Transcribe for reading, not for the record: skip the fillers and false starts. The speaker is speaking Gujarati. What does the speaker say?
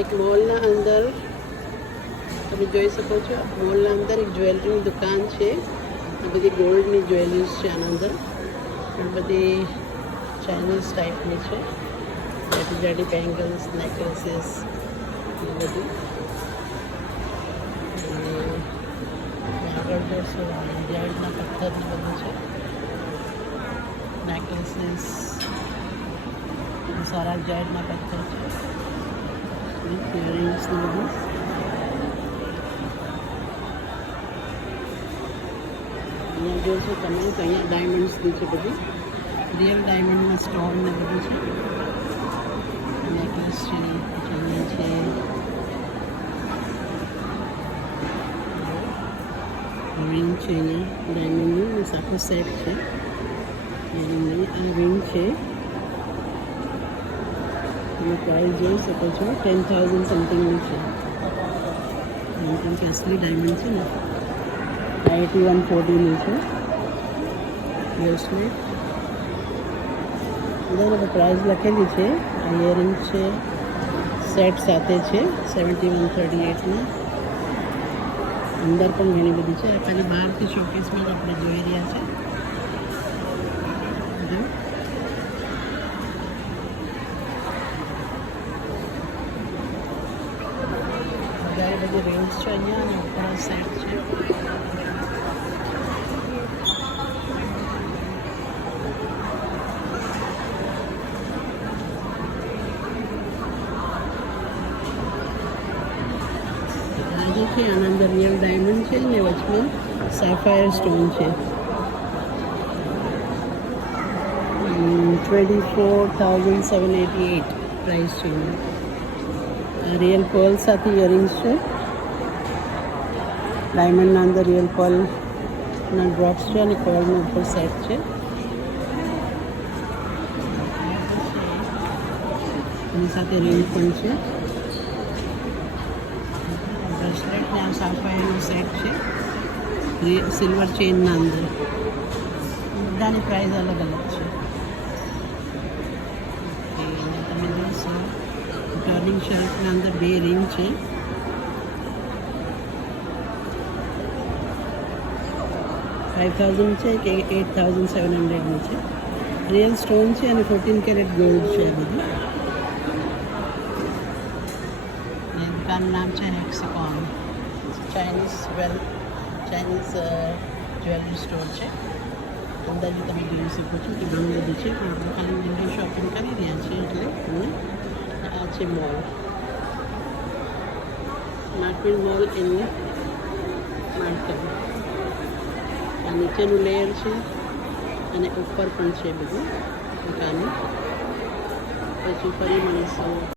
એક મોલના અંદર તમે જોઈ શકો છો, મોલના અંદર એક જ્વેલરીની દુકાન છે. આ બધી ગોલ્ડની જ્વેલરીઝ છે આના અંદર, પણ બધી ચાઇનીઝ ટાઈપની છે. જાડી જાડી બેંગલ્સ, નેકલેસીસ બધું. આગળ જોશો જાડના પથ્થરની બધું છે, નેકલેસીસ સારા જાડના પથ્થર છે, ઇયરિંગ્સને બધું. અહીંયા જોશો તમે તો અહીંયા ડાયમંડ્સની છે બધી, રિયલ ડાયમંડના સ્ટોન ને બધું છે. નેકલેસ છે, ચેન છે, રિંગ છે, અહીંયા ડાયમંડનું આખું સેટ છે. આ રિંગ છે, તમે પ્રાઇસ જોઈ શકો છો 10,000 સમથિંગનું છે. કેમ કે અસલી ડાયમંડ છે ને, 8140નું છે. બ્રેસલેટ બધાને પ્રાઇસ લખેલી છે. આ ઇયરિંગ છે, સેટ સાથે છે 7138ની. અંદર પણ ઘણી બધી છે. પહેલાં બહારથી શોકેસમાં જ આપણે જોઈ રહ્યા છે. વધારે બધી રેન્જ છે અહીંયા, અને ઉપર સેટ છે. છે આના અંદર રિયલ ડાયમંડ છે ને વચમાં સાફાયર સ્ટોન છે. 24,788 પ્રાઇસ છે. રિયલ પર્લ સાથે ઇયરિંગ્સ છે. ડાયમંડના અંદર રિયલ પર્લના ડ્રોપ્સ છે અને પર્લનો ઉપર સેટ છે. એની સાથે રિંગ પણ છે. બ્રેસલેટને આ સાફાયરનો સેટ છે, સિલ્વર ચેનના અંદર. બધાની પ્રાઇસ અલગ અલગ છે. તમે જોશો ટર્નિંગ શર્ટના અંદર 2 રિંગ છે. $5,000 છે કે 8,700નું છે. રિયલ સ્ટોન છે અને 14 કેરેટ ગોલ્ડ છે. આ બધું દુકાનનું નામ છે હેક્સાગોન. ચાઇનીઝ જ્વેલરી સ્ટોર છે. અંદર બી તમે જોઈ શકો છો કે ઘણું બધું છે, પણ આપણે ખાલી વિન્ડો શોપિંગ કરી રહ્યા છીએ એટલે. આ છે mall, market mall in market. આ નીચેનું લેયર છે અને ઉપર પણ છે બધું દુકાનો. પછી ફરી મળીશું.